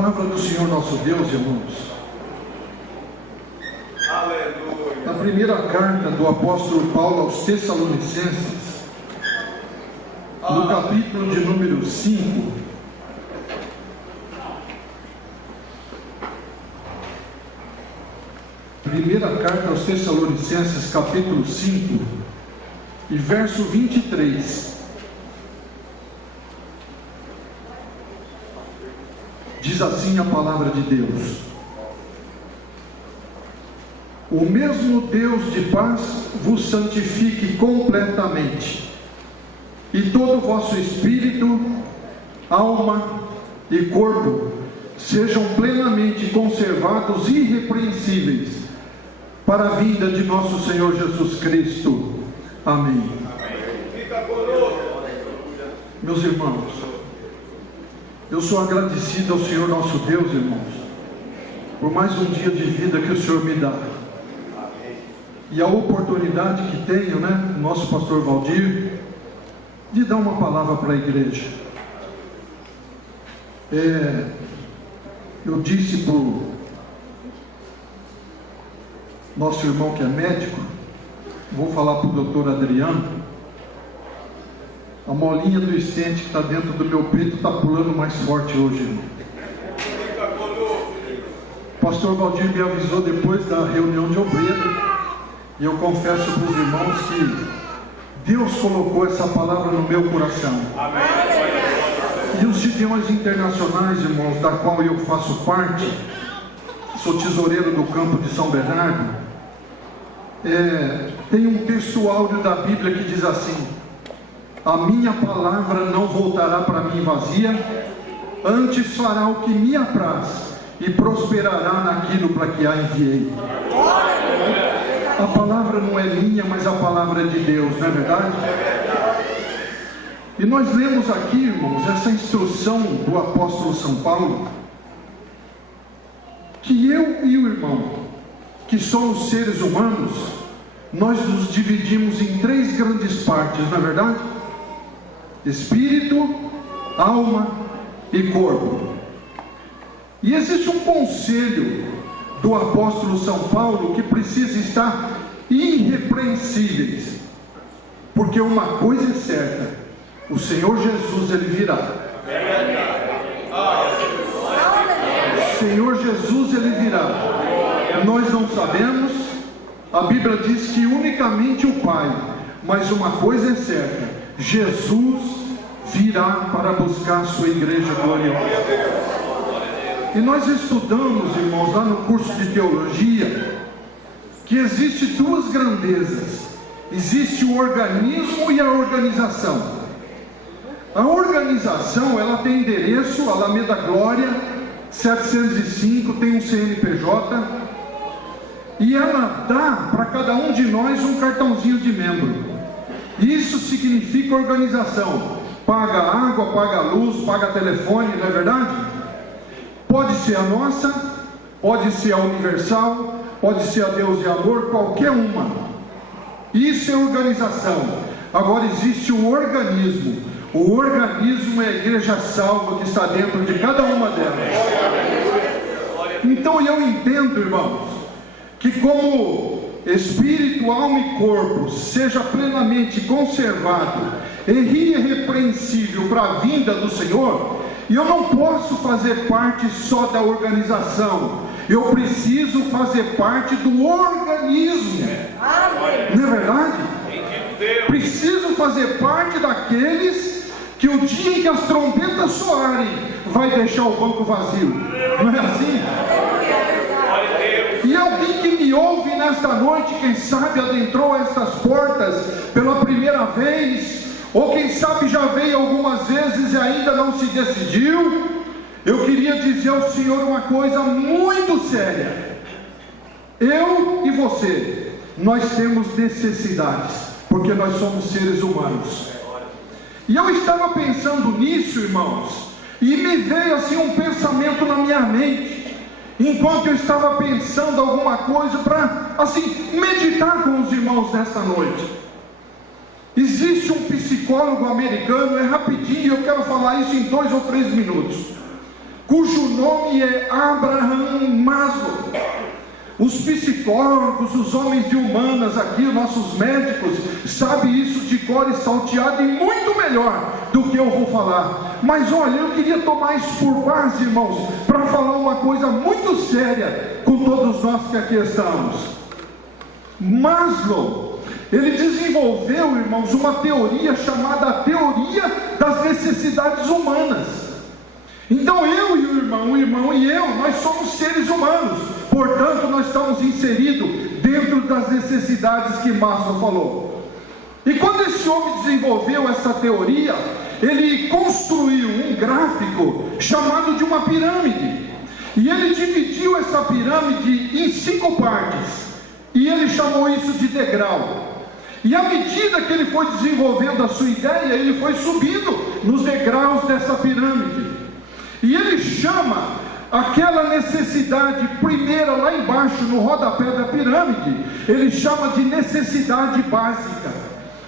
palavra do Senhor nosso Deus, irmãos, Aleluia. na primeira carta do apóstolo Paulo aos Tessalonicenses, no capítulo de número 5, primeira carta aos Tessalonicenses, capítulo 5, e verso 23, diz assim a palavra de Deus: o mesmo Deus de paz vos santifique completamente, e todo o vosso espírito, alma e corpo sejam plenamente conservados irrepreensíveis para a vinda de nosso Senhor Jesus Cristo. Amém. Meus irmãos, eu sou agradecido ao Senhor nosso Deus, irmãos, por mais um dia de vida que o Senhor me dá, e a oportunidade que tenho, nosso pastor Valdir, de dar uma palavra para a igreja. Eu disse para o nosso irmão que é médico, vou falar para o doutor Adriano, a molinha do estente que está dentro do meu peito está pulando mais forte hoje, irmão. O pastor Valdir me avisou depois da reunião de obreiro, e eu confesso para os irmãos que Deus colocou essa palavra no meu coração. Amém. E os Gideões Internacionais, irmãos, da qual eu faço parte, sou tesoureiro do campo de São Bernardo, tem um texto áudio da Bíblia que diz assim: a minha palavra não voltará para mim vazia, antes fará o que me apraz e prosperará naquilo para que a enviei. A palavra não é minha, mas a palavra é de Deus, não é verdade? E nós lemos aqui, irmãos, essa instrução do apóstolo São Paulo, que eu e o irmão, que somos seres humanos, nós nos dividimos em três grandes partes, não é verdade? Espírito, alma e corpo. E existe um conselho do apóstolo São Paulo que precisa estar irrepreensíveis, porque uma coisa é certa: o Senhor Jesus, Ele virá. O Senhor Jesus, Ele virá. Nós não sabemos, a Bíblia diz que unicamente o Pai, mas uma coisa é certa: Jesus virá para buscar a sua igreja gloriosa. E nós estudamos, irmãos, lá no curso de teologia, que existe duas grandezas: existe o organismo e a organização. A organização, ela tem endereço, Alameda Glória 705, tem um CNPJ, e ela dá para cada um de nós um cartãozinho de membro. Isso significa organização. Paga água, paga luz, paga telefone, não é verdade? Pode ser a nossa, pode ser a Universal, pode ser a Deus e Amor, qualquer uma. Isso é organização. Agora existe o organismo. O organismo é a igreja salva que está dentro de cada uma delas. Então eu entendo, irmãos, que como espírito, alma e corpo seja plenamente conservado e irrepreensível para a vinda do Senhor, e eu não posso fazer parte só da organização, eu preciso fazer parte do organismo. Não é verdade? Preciso fazer parte daqueles que o dia em que as trombetas soarem, vai deixar o banco vazio. Não é assim? E alguém que me ouve nesta noite, quem sabe adentrou estas portas pela primeira vez, ou quem sabe já veio algumas vezes e ainda não se decidiu, eu queria dizer ao Senhor uma coisa muito séria: eu e você, nós temos necessidades, porque nós somos seres humanos. E eu estava pensando nisso, irmãos, e me veio assim um pensamento na minha mente, enquanto eu estava pensando alguma coisa para assim meditar com os irmãos nesta noite. Existe um psicólogo americano, é rapidinho, eu quero falar isso em 2 ou 3 minutos. cujo nome é Abraham Maslow. Os psicólogos, os homens de humanas aqui, os nossos médicos, sabem isso de cor e salteado e muito melhor do que eu vou falar. Mas olha, eu queria tomar isso por base, irmãos, para falar uma coisa muito séria com todos nós que aqui estamos. Maslow, ele desenvolveu, irmãos, uma teoria chamada a teoria das necessidades humanas. Então eu e o irmão e eu, nós somos seres humanos, portanto nós estamos inseridos dentro das necessidades que Maslow falou. E quando esse homem desenvolveu essa teoria, ele construiu um gráfico chamado de uma pirâmide, e ele dividiu essa pirâmide em 5 partes, e ele chamou isso de degrau. E à medida que ele foi desenvolvendo a sua ideia, ele foi subindo nos degraus dessa pirâmide. E ele chama aquela necessidade primeira lá embaixo, no rodapé da pirâmide, ele chama de necessidade básica.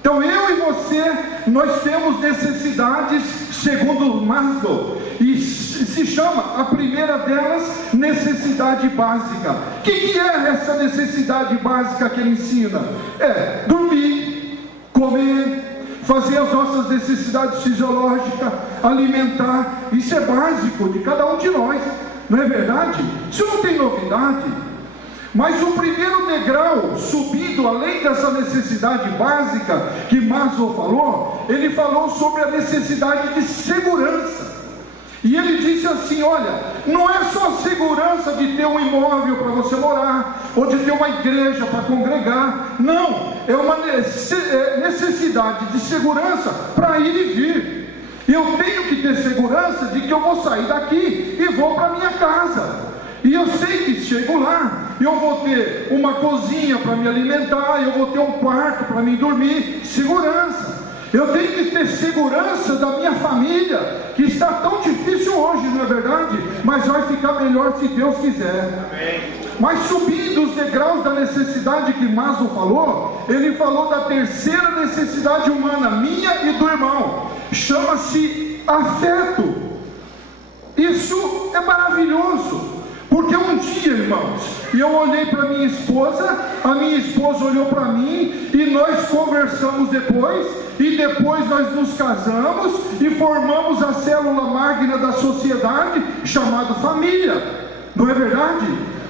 Então eu e você, nós temos necessidades segundo Maslow, e se chama a primeira delas necessidade básica. O que é essa necessidade básica que ele ensina? É dormir, comer, fazer as nossas necessidades fisiológicas, alimentar. Isso é básico de cada um de nós, não é verdade? Isso não tem novidade. Mas o primeiro degrau, subindo além dessa necessidade básica que Maslow falou, ele falou sobre a necessidade de segurança. E ele disse assim: olha, não é só segurança de ter um imóvel para você morar, ou de ter uma igreja para congregar. Não, é uma necessidade de segurança para ir e vir. Eu tenho que ter segurança de que eu vou sair daqui e vou para minha casa. E eu sei que chego lá, eu vou ter uma cozinha para me alimentar, eu vou ter um quarto para me dormir. Segurança. Eu tenho que ter segurança da minha família, que está tão difícil hoje, não é verdade? Mas vai ficar melhor se Deus quiser. Amém. Mas subindo os degraus da necessidade que Maslow falou, ele falou da terceira necessidade humana, minha e do irmão. Chama-se afeto. Isso é maravilhoso. Porque um dia, irmãos, eu olhei para minha esposa, a minha esposa olhou para mim, e nós conversamos depois, e depois nós nos casamos, e formamos a célula magna da sociedade, chamada família, não é verdade?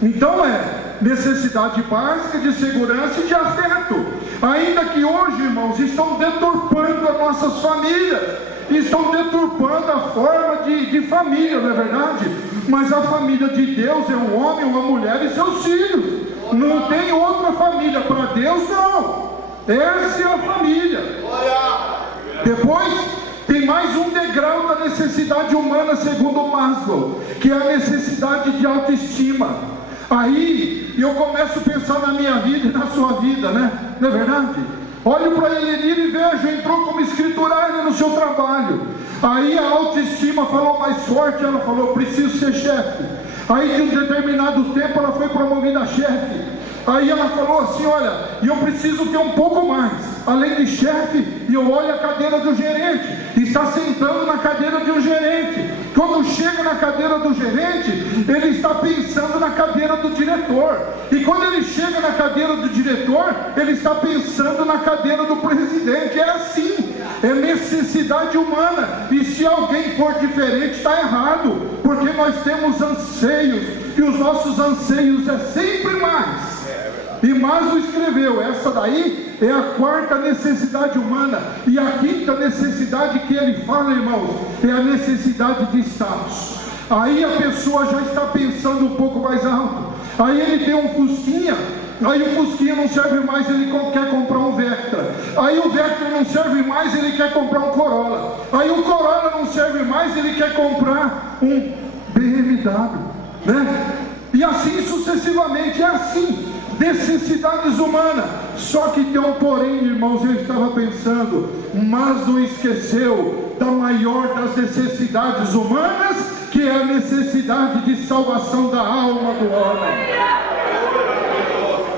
Então é necessidade básica de segurança e de afeto, ainda que hoje, irmãos, estão deturpando as nossas famílias, estão deturpando a forma de família, não é verdade? Mas a família de Deus é um homem, uma mulher e seus filhos. Não tem outra família para Deus, não. Essa é a família. Depois tem mais um degrau da necessidade humana segundo Maslow, que é a necessidade de autoestima. Aí eu começo a pensar na minha vida e na sua vida, né? Não é verdade? Olho para Elenir e vejo, entrou como escriturária no seu trabalho. Aí a autoestima falou mais forte, ela falou: preciso ser chefe. Aí de um determinado tempo ela foi promovida a chefe. Aí ela falou assim: olha, eu preciso ter um pouco mais, além de chefe. E eu olho a cadeira do gerente, está sentando na cadeira de um gerente. Quando chega na cadeira do gerente, ele está pensando na cadeira do diretor. E quando ele chega na cadeira do diretor, ele está pensando na cadeira do presidente. É assim, é necessidade humana. E se alguém for diferente, está errado, porque nós temos anseios, e os nossos anseios é sempre mais. E Maslow escreveu, essa daí é a quarta necessidade humana. E a quinta necessidade que ele fala, irmãos, é a necessidade de status. Aí a pessoa já está pensando um pouco mais alto. Aí ele tem um Fusquinha, aí o Fusquinha não serve mais, ele quer comprar um Vectra. Aí o Vectra não serve mais, ele quer comprar um Corolla. Aí o Corolla não serve mais, ele quer comprar um BMW, né? E assim sucessivamente, é assim. Necessidades humanas. Só que tem um porém, irmãos, eu estava pensando, mas não esqueceu da maior das necessidades humanas, que é a necessidade de salvação da alma do homem.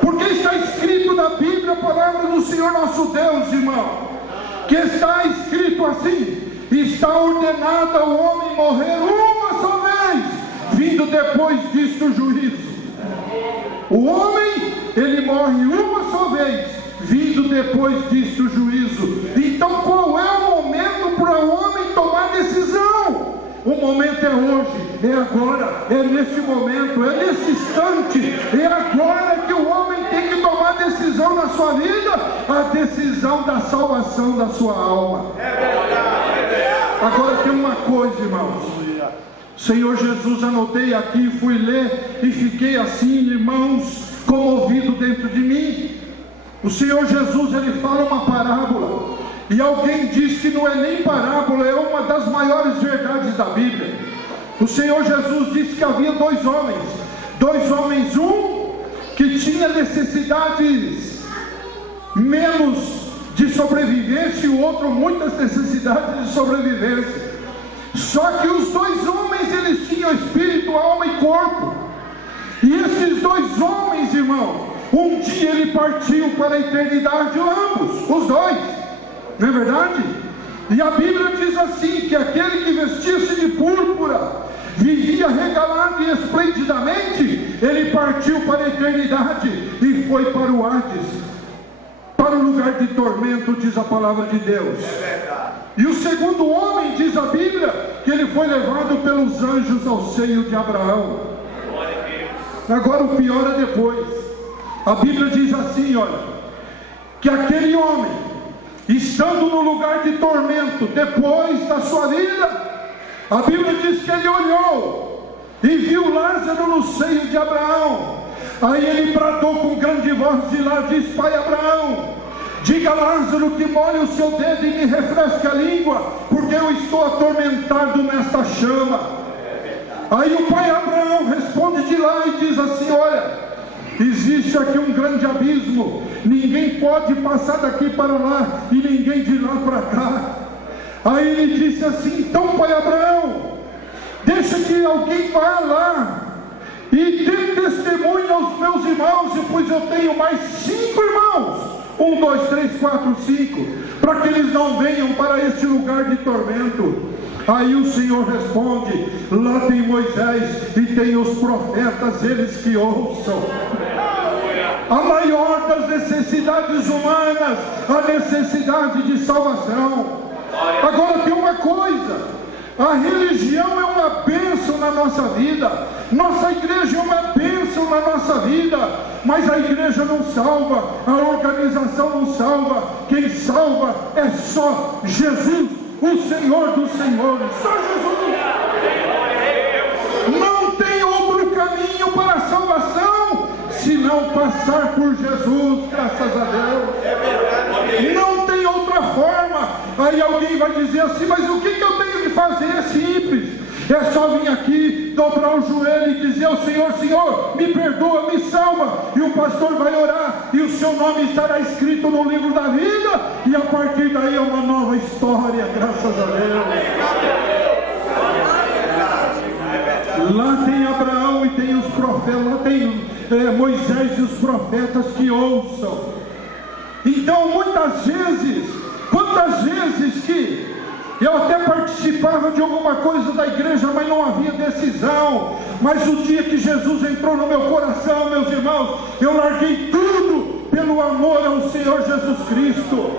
Porque está escrito na Bíblia, a palavra do Senhor nosso Deus, irmão, que está escrito assim: está ordenado ao homem morrer uma só vez, vindo depois disto o juízo. O homem, ele morre uma só vez, vindo depois disto o juízo. Então qual é o momento para o homem tomar decisão? O momento é hoje, é agora, é neste momento, é nesse instante, é agora que o homem tem que tomar decisão na sua vida, a decisão da salvação da sua alma. Agora tem uma coisa, irmãos. Senhor Jesus, anotei aqui, fui ler e fiquei assim, irmãos, comovido dentro de mim. O Senhor Jesus, ele fala uma parábola, e alguém diz que não é nem parábola, é uma das maiores verdades da Bíblia. O Senhor Jesus disse que havia dois homens, um que tinha necessidades menos de sobrevivência e o outro muitas necessidades de sobrevivência. Só que os dois homens, eles tinham espírito, alma e corpo. E esses dois homens, irmão, um dia ele partiu para a eternidade, ambos, os dois, não é verdade? E a Bíblia diz assim, que aquele que vestia-se de púrpura, vivia regalado e esplendidamente, ele partiu para a eternidade e foi para o Hades, para o lugar de tormento, diz a palavra de Deus. E o segundo homem, diz a Bíblia, que ele foi levado pelos anjos ao seio de Abraão. Agora o pior é depois. A Bíblia diz assim, olha, que aquele homem, estando no lugar de tormento, depois da sua vida, a Bíblia diz que ele olhou e viu Lázaro no seio de Abraão. Aí ele bradou com grande voz de lá, diz: Pai Abraão, diga a Lázaro que molhe o seu dedo e me refresque a língua, porque eu estou atormentado nesta chama. Aí o pai Abraão responde de lá e diz assim: olha, existe aqui um grande abismo, ninguém pode passar daqui para lá e ninguém de lá para cá. Aí ele disse assim: então pai Abraão, deixa que alguém vá lá e dê testemunho aos meus irmãos, pois eu tenho mais 5 irmãos, 1, 2, 3, 4, 5, para que eles não venham para este lugar de tormento. Aí o Senhor responde: lá tem Moisés e tem os profetas, eles que ouçam. A maior das necessidades humanas, a necessidade de salvação. Agora tem uma coisa, a religião é uma bênção na nossa vida, nossa igreja é uma bênção na nossa vida, mas a igreja não salva, a organização não salva, quem salva é só Jesus, o Senhor dos Senhores, só Jesus. Não tem outro caminho para a salvação, senão passar por Jesus, graças a Deus. Não tem outra forma. Aí alguém vai dizer assim: mas o que eu tenho que fazer? É simples, é só vir aqui, dobrar o joelho e dizer ao Senhor: Senhor, me perdoa, me salva, e o pastor vai orar, e o seu nome estará escrito no livro da vida, e a partir daí é uma nova história, graças a Deus. Lá tem Abraão e tem os profetas, lá tem Moisés e os profetas que ouçam. Então muitas vezes, quantas vezes que eu até participava de alguma coisa da igreja, mas não havia decisão. Mas o dia que Jesus entrou no meu coração, meus irmãos, eu larguei tudo pelo amor ao Senhor Jesus Cristo.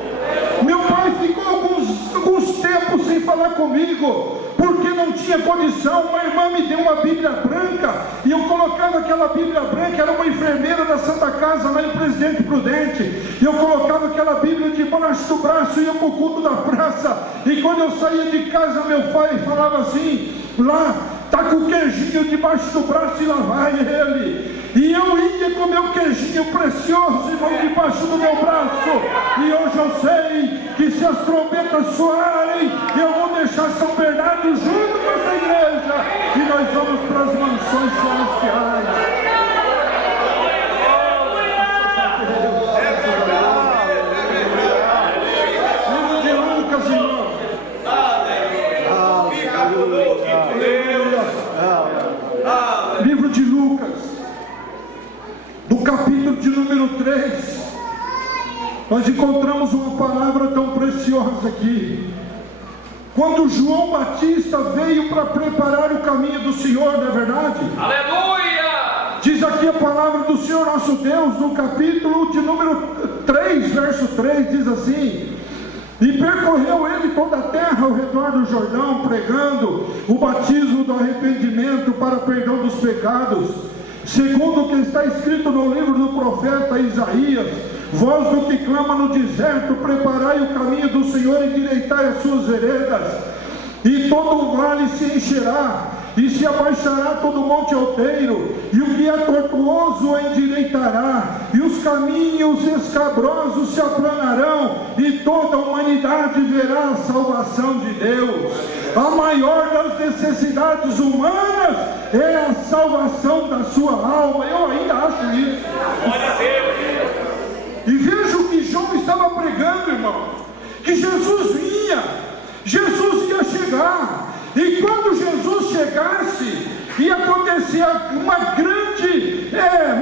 Meu pai ficou alguns tempos sem falar comigo, porque não tinha condição. Uma irmã me deu uma Bíblia branca, e eu colocava aquela Bíblia branca, era uma enfermeira da Santa Casa, lá em Presidente Prudente, e eu colocava aquela Bíblia debaixo do braço e ia para o culto da praça, e quando eu saía de casa, meu pai falava assim: lá, está com o queijinho debaixo do braço, e lá vai ele. E eu ia com o meu queijinho precioso, irmão, debaixo do meu braço. E hoje eu sei que se as trombetas soarem, eu vou deixar São Bernardo junto com essa igreja, e nós vamos para as mansões celestiais. Livro de Lucas, irmão. Livro de Lucas, do capítulo de número 3, nós encontramos uma palavra tão preciosa aqui. quando João Batista veio para preparar o caminho do Senhor, não é verdade? Aleluia! Diz aqui a palavra do Senhor nosso Deus, no capítulo de número 3, verso 3, diz assim: e percorreu ele toda a terra ao redor do Jordão, pregando o batismo do arrependimento para perdão dos pecados, segundo o que está escrito no livro do profeta Isaías: voz do que clama no deserto, preparai o caminho do Senhor, endireitai as suas veredas. E todo o vale se encherá, e se abaixará todo o monte alteiro, e o que é tortuoso endireitará, e os caminhos escabrosos se aplanarão, e toda a humanidade verá a salvação de Deus. A maior das necessidades humanas é a salvação da sua alma. Eu ainda acho isso. Glória a Deus! E veja o que João estava pregando, irmão, que Jesus vinha, Jesus ia chegar, e quando Jesus chegasse, ia acontecer uma grande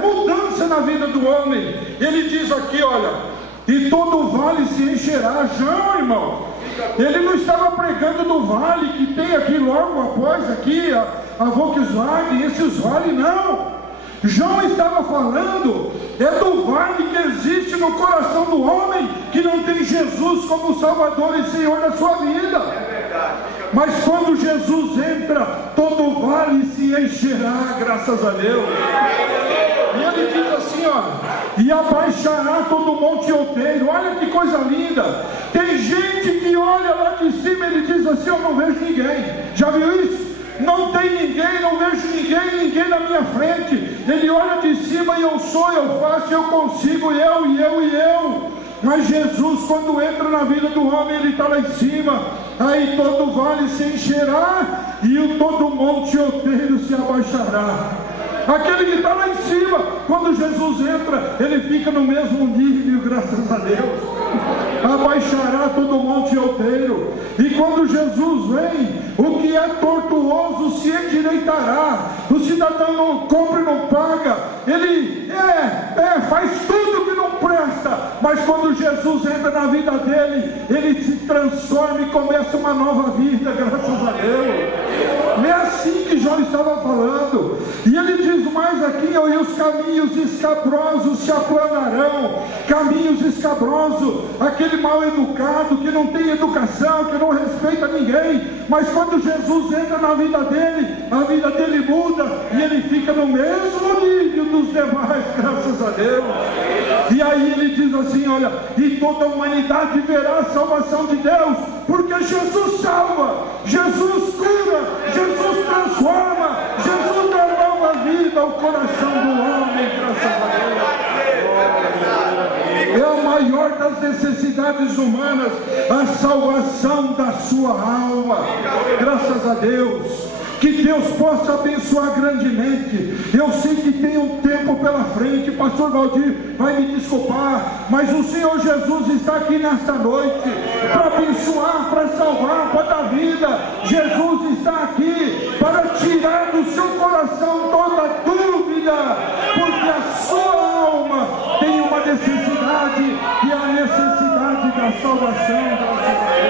mudança na vida do homem. Ele diz aqui, olha, e todo o vale se encherá. João, irmão, ele não estava pregando do vale que tem aqui logo após aqui a Volkswagen, esses vales, não. João estava falando do vale que existe no coração do homem, que não tem Jesus como Salvador e Senhor da sua vida. É verdade. Mas quando Jesus entra, todo o vale se encherá, graças a Deus. E ele diz assim, ó, e abaixará todo o monte alteiro. Olha que coisa linda. Tem gente que olha lá de cima e ele diz assim: eu não vejo ninguém. Já viu isso? Não tem ninguém, não vejo ninguém na minha frente. Ele olha de cima e eu sou, eu faço, eu consigo, eu. Mas Jesus, quando entra na vida do homem, ele está lá em cima. Aí todo o vale se encherá e todo o monte alteiro se abaixará. Aquele que está lá em cima, quando Jesus entra, ele fica no mesmo nível, graças a Deus. Abaixará todo o monte alteiro. E quando Jesus vem, o que é tortuoso se endireitará. O cidadão não compra e não paga, ele faz tudo que não presta, mas quando Jesus entra na vida dele, ele se transforma e começa uma nova vida, graças a Deus. É assim que João estava falando. E ele diz mais aqui, e os caminhos escabrosos se aplanarão. Caminhos escabrosos, aquele mal educado, que não tem educação, que não respeita ninguém, mas quando Jesus entra na vida dele, a vida dele muda, e ele fica no mesmo nível dos demais, graças a Deus. E aí ele diz assim, olha, e toda a humanidade verá a salvação de Deus, porque Jesus salva, Jesus cura, Jesus transforma, Jesus dá nova vida ao coração do homem, graças a Deus. É a maior das necessidades humanas, a salvação da sua alma, graças a Deus. Que Deus possa abençoar grandemente. Eu sei que tem um tempo pela frente, pastor Valdir vai me desculpar, mas o Senhor Jesus está aqui nesta noite para abençoar, para salvar, para dar vida. Jesus está aqui para tirar do seu coração toda dúvida, porque a sua alma tem uma necessidade, e a necessidade da salvação.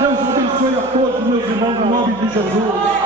Deus abençoe a todos, meus irmãos, no nome de Jesus.